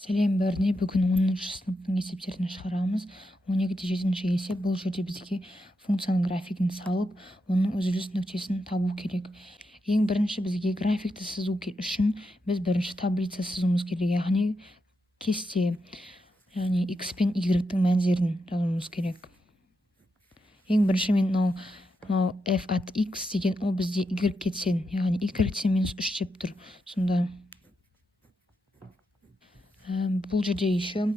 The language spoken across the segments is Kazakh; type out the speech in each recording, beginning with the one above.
Сәлем бәріне, бүгін 10-шы сыныптың есептерін шығарамыз. 12-де 7-ші есеп. Бұл жерде бізге функцияның графигін салып, оның үзіліс нүктесін табу керек. Ең бірінші бізге графикті сызу үшін біз бірінші таблица сызуымыз керек, яғни кесте, яғни x пен y-тің мәндерін жазуымыз керек. Ең бірінші мен мынау f at x деген ол бізде y кетсен, яғни y кетсен -3 деп тұр. Сонда бұл жерде еще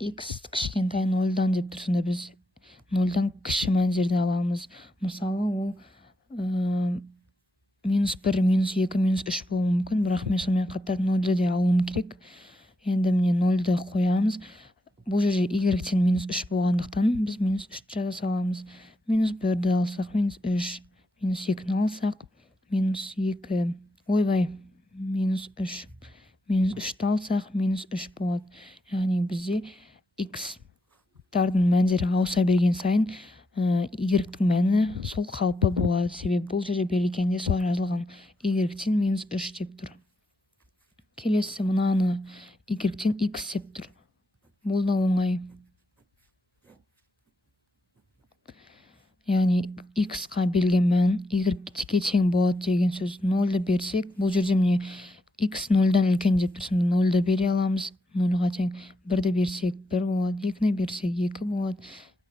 x кішкентай 0-дан деп тұр. Сонда біз 0-дан кіші мәндерді аламыз. Мысалы ол -1, -2, -3 болуы мүмкін, бірақ мен сонымен қатар 0-ды де алуым керек. Енді міне 0-ды қоямыз. Бұл жерде y-тен -3 болғандықтан біз -3 жаза саламыз. -1-ді алсақ -3, -2-ні алсақ -2, ойбай, -3, -3-ті алсақ -3 болады. Яғни бізде x-тардың мәндері ауыса берген сайын y-тің мәні сол қалпы болады. Себебі бұл жерде берілгенде сол жазылған. y-тен -3 деп тұр. Келесі мынаны y-тен x деп тұр. Бұл да оңай. Яғни x-қа берілген мән y-ге тең болады деген сөз. 0-ды берсек, бұл жерде міне x 0-дан үлкен деп тұр. Сонда 0-ды бере аламыз, 0-ға тең. 1-ді берсек 1 болады, 2-ні берсек 2 болады,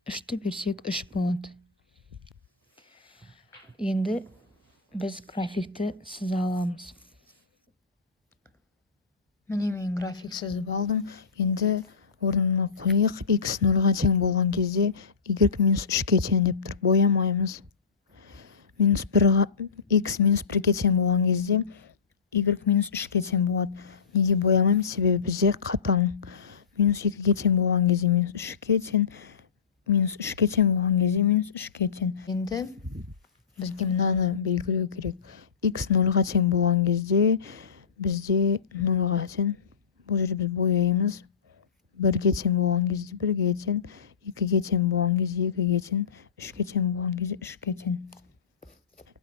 3-ті берсек 3 болады. Енді біз графикті сыза аламыз. Міне мен график сызып алдым. Енді орнына қойық, x 0-ға тең болған кезде y -3-ке тең деп тұр. Боямаймыз. x -1-ге тең болған кезде y -3-ке тең болады. Неге боямаймыз? Себебі бізде қатаң. -2-ге тең болған кезде -3-ке тең, -3-ке тең болған кезде -3-ке тең. Енді бізге мынаны белгілеу керек. x 0-ға тең болған кезде бізде 0-ға тең. Бұл жерде біз бояймыз. 1-ге тең болған кезде 1-ге тең, 2-ге тең болған кезде 2-ге тең, 3-ге тең болған кезде 3-ге тең.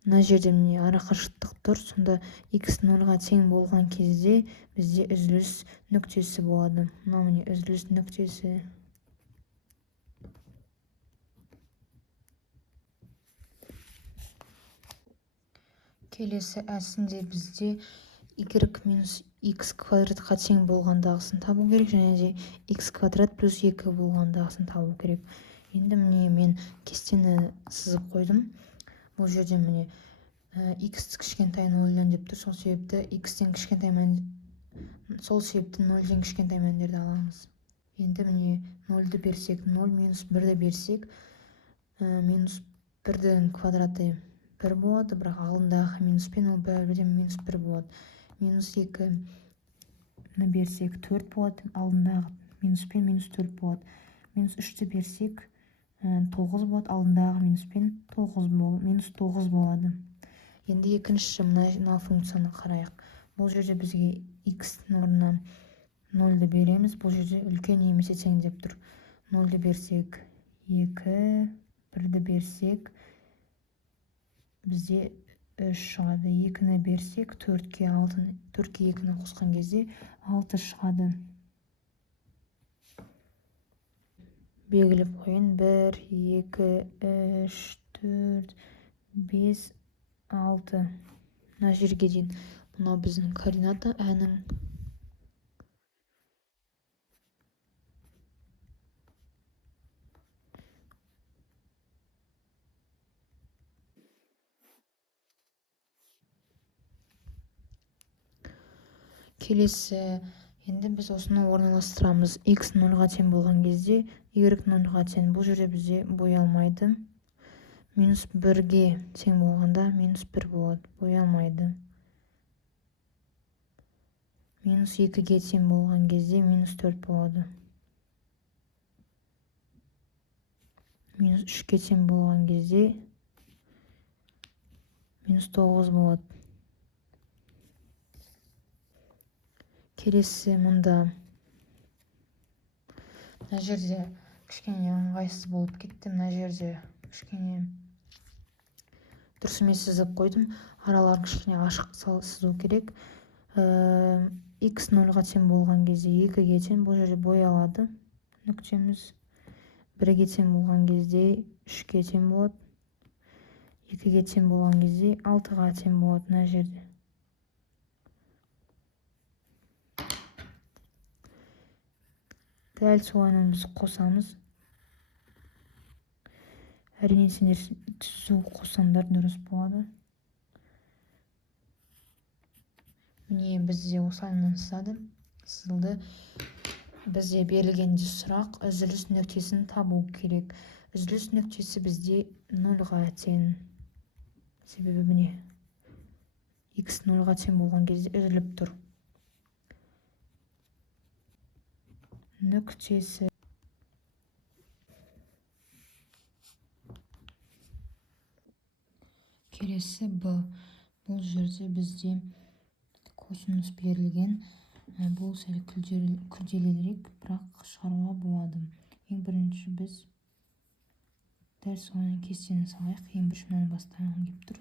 Мына жерде міне арақашықтық тұр. Сонда x 0-ға тең болған кезде бізде үзіліс нүктесі болады. Мына міне үзіліс нүктесі. Келесі әсінде бізде y -x квадратқа тең болғандағысын табу керек, және де x квадрат плюс 2 болғандағысын табу керек. Енді міне мен кестені сызып қойдым. Бұл жерде міне x кішкентай 0-дан деп тұр. Сол себепті 0-ден кішкентай мәндерді аламыз. Енді міне 0-ды берсек 0, -1-ді берсек -1-дің квадраты 1 болады, бірақ алдындағы минус пен ол бәрібірден -1 болады. -2-ні берсек 4 болады, алдындағы минус пен -4 болады. -3-ті берсек 9 болады, алдындағы минус пен -9 болады. Енді екінші мына функцияны қарайық. Бұл жерде бізге x орнына 0-ды береміз. Бұл жерде үлкен немесе тең деп тұр. 0-ды берсек 2, 1-ді берсек бізде 3 шығады. 2-ні берсек 4-ке 2-ні қосқан кезде 6 шығады. Белгілеп қойын. 1, 2, 3, 4, 5, 6. Мына жерге дейін. Мынау біздің координата әнің. Келесі, енді біз осыны орналастырамыз. x 0-ға тең болған кезде y 0-ға тең. Бұл жерде бізде боялмайды. -1-ге тең болғанда -1 болады. Боялмайды. -2-ге тең болған кезде -4 болады. -3-ге тең болған кезде -9 болады. Келесі мұнда. Мына жерде кішкене ыңғайсыз болып кетті. Мына жерде кішкене дұрыс емес сызып қойдым. Араларын кішкене ашық сызу керек. x 0-ға тең болған кезде 2-ге тең, бұл жерде боялады нүктеміз. 1-ге тең болған кезде 3-ге тең болады. 2-ге тең болған кезде 6-ға тең болады мына жерде. Дәл солайынан біз қосамыз. Әрине сендер түзу қоссаңдар дұрыс болады. Міне бізде осылайынан сызылды. Бізде берілгенде сұрақ үзіліс нүктесін табу керек. Үзіліс нүктесі бізде 0-ға тең. Себебі міне x 0-ға тең болған кезде үзіліп тұр. Нүктесі келесі b. Бұл жерде бізде косинус берілген. Бұл сәл күрделірек, бірақ шығаруға болады. Ең бірінші біз дәл солай кестені салайық. Ең бірінші мынаны бастағым келіп тұр.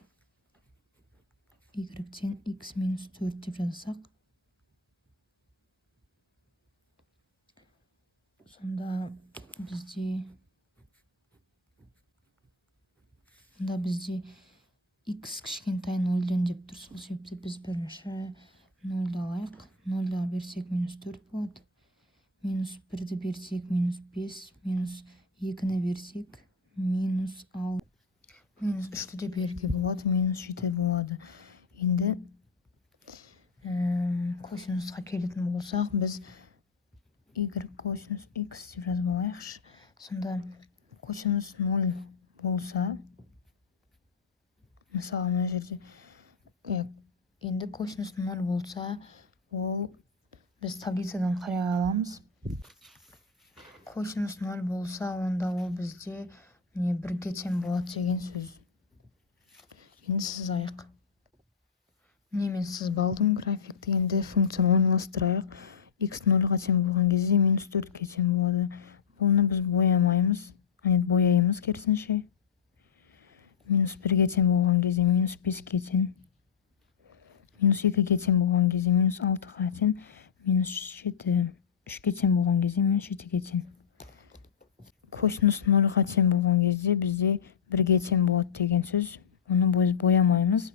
Y-тен x минус 4 деп жазсақ, сонда бізде x кішкентай 0-ден деп тұр. Сол себепті біз бірінші 0-ды алайық. 0-ға берсек минус 4 болады. Минус 1-ді берсек минус 5, минус 2-ні берсек минус 6. Минус 3-ті де беруге болады, минус 7 болады. Енді косинусқа келетін болсақ, біз y косинус x деп жазып алайықшы. Сонда косинус 0 болса, мысалы мына жерде енді косинус 0 болса, ол біз таблицадан қарай аламыз. Косинус 0 болса, онда ол бізде 1-ге тең болады деген сөз. Енді сызайық. Міне мен сызып алдым графикті. Енді функцияны орналастырайық. x 0-ға тең болған кезде минус 4-ге тең болады. Бұны біз боямаймыз, бояймыз керісінше. Минус 1-ге тең болған кезде минус 5-ге тең. Минус 2-ге тең болған кезде минус 6-ға тең. Минус 7. 3-ге тең болған кезде минус 7-ге тең. Косинус 0-ға тең болған кезде бізде 1-ге тең болады деген сөз. Оны біз боямаймыз.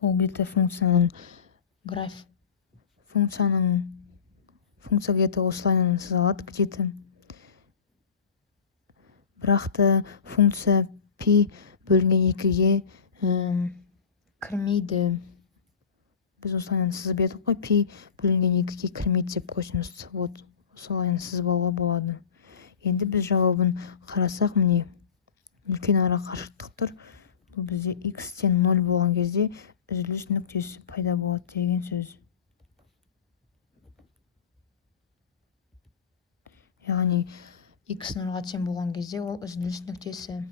Ол где-то функция где-то осылайынан сызылады где-то. Бірақта функция пи бөлінген 2-ге кірмейді. Біз осылайынан сызып едік қой, пи бөлінген 2-ге кірмейді деп косинусты. Вот, осылайынан сызып алуға болады. Енді біз жауабын қарасақ, міне үлкен ара қашықтық тұр. Бұл бізде x-тен 0 болған кезде үзіліс нүктесі пайда болады деген сөз. Яғни x 0-ға тең болған кезде ол үзіліс нүктесі.